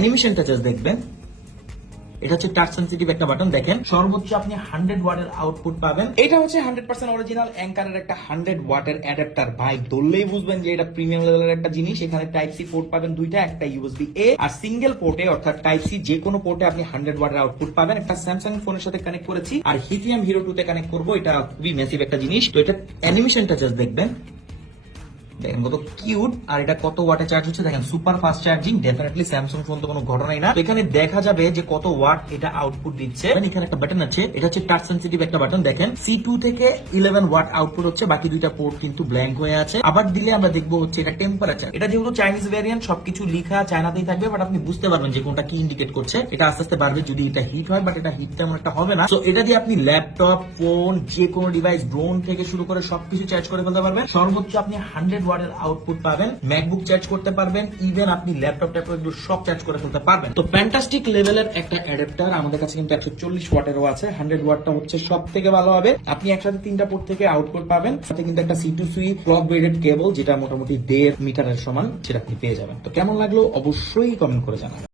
অ্যানিমেশনটা just দেখবেন। এটা হচ্ছে টাচ সেনসিটিভ একটা বাটন। দেখেন সর্বোচ্চ আপনি 100 ওয়াটের আউটপুট পাবেন। এটা হচ্ছে 100% অরিজিনাল অ্যাঙ্কারের একটা 100 ওয়াটের অ্যাডাপ্টার। ভাই ধরলেই বুঝবেন যে এটা প্রিমিয়াম লেভেলের একটা জিনিস। এখানে টাইপ সি পোর্ট পাবেন দুইটা, একটা ইউএসবি এ আর সিঙ্গেল পোর্টে অর্থাৎ টাইপ সি যে কোনো পোর্টে আপনি 100 ওয়াটের আউটপুট পাবেন। একটা স্যামসাং ফোনের সাথে কানেক্ট করেছি আর হিলিয়াম হিরো 2 তে কানেক্ট করবো। এটা খুবই ম্যাসিভ একটা জিনিস। তো এটা অ্যানিমেশনটা জাস্ট দেখবেন। দেখেন কত কিউট, আর এটা কত ওয়াটে চার্জ হচ্ছে দেখেন, super fast charging. Definitely Samsung phone তো কোনো ঘটনাই না। তো এখানে দেখা যাবে যে কত ওয়াট এটা আউটপুট দিচ্ছে। এখানে একটা বাটন আছে, এটা হচ্ছে টাচ সেনসিটিভ একটা বাটন। দেখেন C2 থেকে 11 ওয়াট আউটপুট হচ্ছে, বাকি দুইটা পোর্ট কিন্তু ব্ল্যাঙ্ক হয়ে আছে। আবার দিলে আমরা দেখবো হচ্ছে এটা টেম্পারেচার। এটা যেহেতু চাইনিজ ভ্যারিয়েন্ট, সবকিছু লিখা চায়নাতেই থাকবে, বাট আপনি বুঝতে পারবেন যে কোনটা কি ইন্ডিকেট করছে। এটা আস্তে আস্তে বাড়বে যদি এটা হিট হয়, বাট এটা হিট তেমন একটা হবে না। তো এটা দিয়ে আপনি ল্যাপটপ, ফোন, যে কোনো ডিভাইস, ড্রোন থেকে শুরু করে সবকিছু চার্জ করে ফেলতে পারবেন। সর্বোচ্চ আপনি 100 ওয়াটের আউটপুট পাবেন। ম্যাকবুক চার্জ করতে পারবেন, ইভেন আপনি ল্যাপটপ সব চার্জ করে ফেলতে পারবেন। তো ফ্যান্টাস্টিক লেভেলের একটা অ্যাডাপ্টার। আমাদের কাছে কিন্তু 140 ওয়াটেরও আছে। 100 ওয়াটটা হচ্ছে সব থেকে ভালো হবে। আপনি একসাথে তিনটা পোর্ট থেকে আউটপুট পাবেন। সাথে কিন্তু একটা C2C ক্লক গ্রেডেড কেবল, যেটা মোটামুটি 1.5 মিটারের সমান, সেটা আপনি পেয়ে যাবেন। তো কেমন লাগলো অবশ্যই কমেন্ট করে জানাবেন।